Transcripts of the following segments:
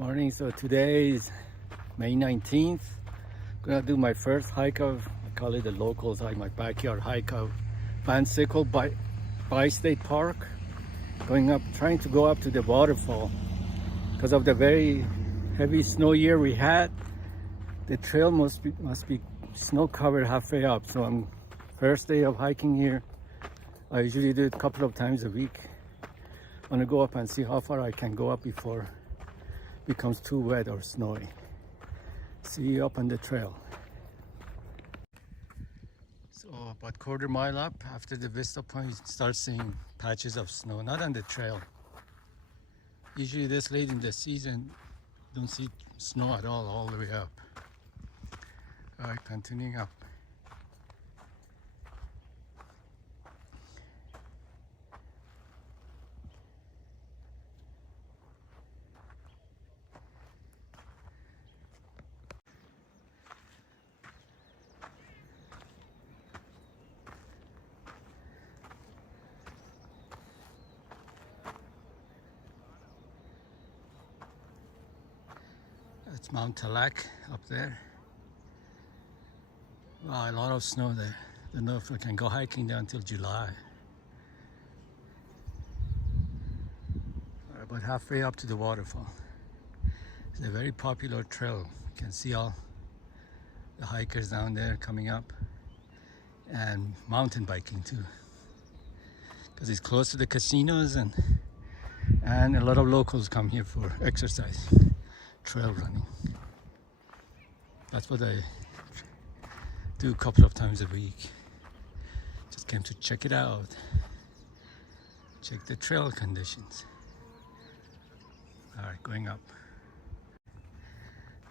Morning. So today is May 19th. Gonna do my first hike of, I call it the locals hike, my backyard hike of Sickle Bi-State Park. Trying to go up to the waterfall. Because of the very heavy snow year we had, the trail must be snow covered halfway up. So I'm first day of hiking here. I usually do it a couple of times a week. I'm gonna go up and see how far I can go up before it becomes too wet or snowy. See you up on the trail. So about quarter mile up after the vista point, you start seeing patches of snow, not on the trail. Usually this late in the season, don't see snow at all the way up. All right, continuing up. It's Mount Talak up there. Wow, a lot of snow there. Don't know if we can go hiking there until July. We're about halfway up to the waterfall. It's a very popular trail. You can see all the hikers down there coming up, and mountain biking too, because it's close to the casinos, and a lot of locals come here for exercise. Trail running. That's what I do a couple of times a week. Just came to check it out. Check the trail conditions. Alright, going up.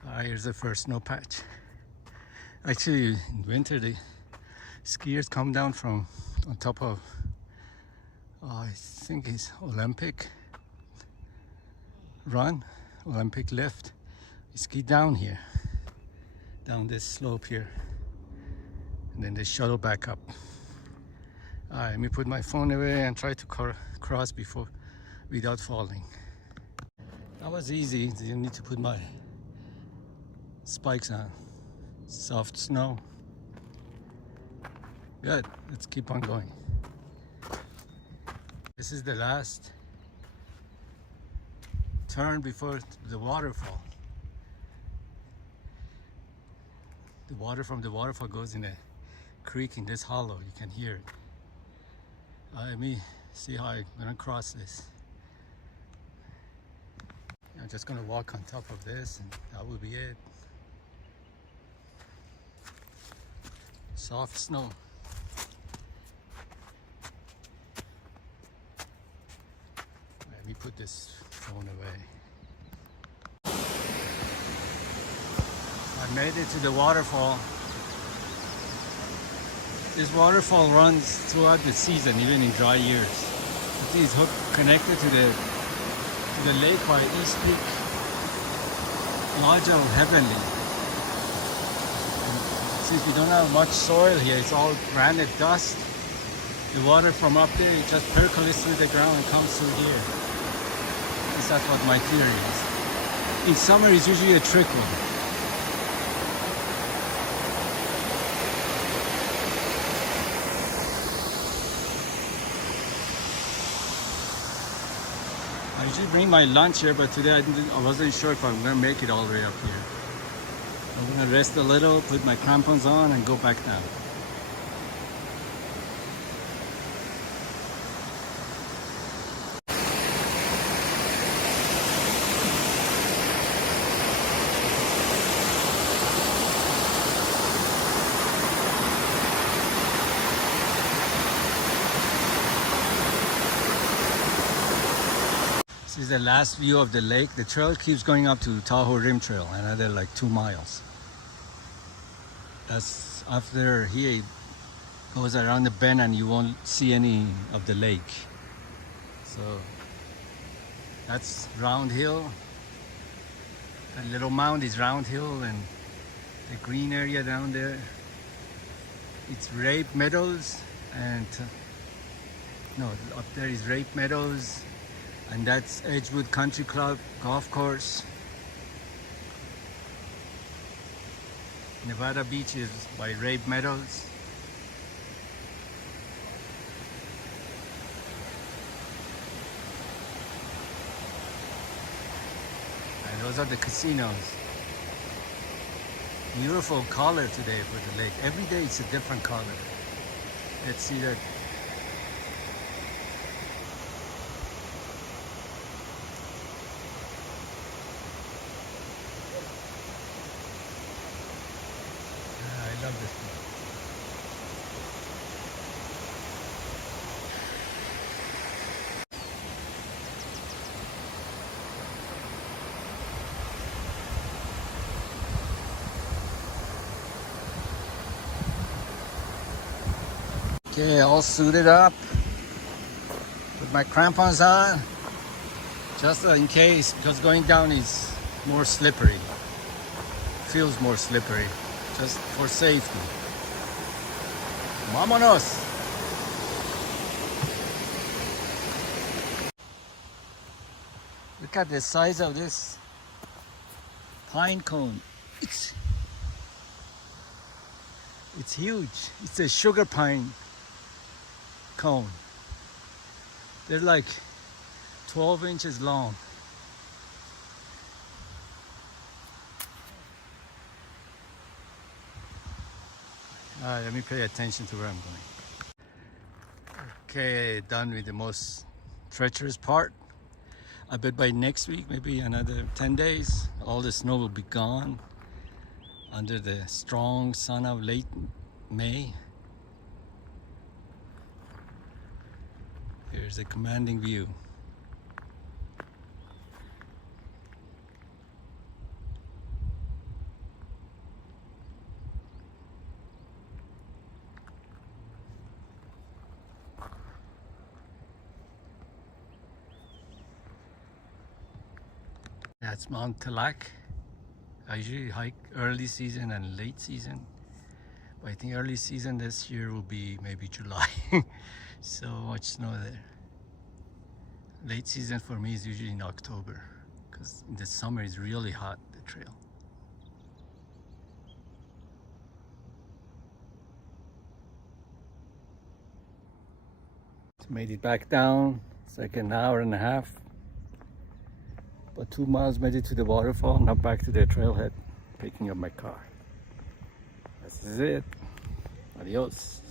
Alright, here's the first snow patch. Actually, in winter, the skiers come down from on top of, I think it's Olympic lift. You ski down here, down this slope here, and then they shuttle back up. Alright, let me put my phone away and try to cross without falling. That was easy. Didn't need to put my spikes on. Soft snow. Good. Let's keep on going. This is the last turn before the waterfall. The water from the waterfall goes in a creek in this hollow. You can hear it. Let me see how I'm gonna cross this. I'm just gonna walk on top of this, and that will be it. Soft snow. Let me put this phone away. I made it to the waterfall. This waterfall runs throughout the season, even in dry years. It is connected to the lake by East Peak Lodge of Heavenly. And since we don't have much soil here, it's all granite dust. The water from up there, it just percolates through the ground and comes through here. That's what my theory is. In summer, it's usually a trickle. I usually bring my lunch here, but today I wasn't sure if I'm gonna make it all the way up here. I'm gonna rest a little, put my crampons on, and go back down. This is the last view of the lake. The trail keeps going up to Tahoe Rim Trail, another like 2 miles. That's after here, it goes around the bend and you won't see any of the lake. So that's Round Hill. That little mound is Round Hill, and the green area down there, it's Rape Meadows, and no, up there is Rape Meadows, and that's Edgewood Country Club golf course. Nevada Beach is by Rabe Meadows. And those are the casinos. Beautiful color today for the lake. Every day it's a different color. Let's see that. I love this one. Okay, all suited up with my crampons on, just in case, because going down is more slippery. Feels more slippery, just for safety. Vámonos! Look at the size of this pine cone. It's huge. It's a sugar pine cone. They're like 12 inches long. Alright, let me pay attention to where I'm going. Okay, done with the most treacherous part. I bet by next week, maybe another 10 days, all the snow will be gone under the strong sun of late May. Here's a commanding view. That's Mount Talac. I usually hike early season and late season. But I think early season this year will be maybe July. So much snow there. Late season for me is usually in October, because in the summer it's really hot, the trail. So made it back down. It's like an hour and a half. About 2 miles made it to the waterfall. Now back to the trailhead, picking up my car. This is it. Adios.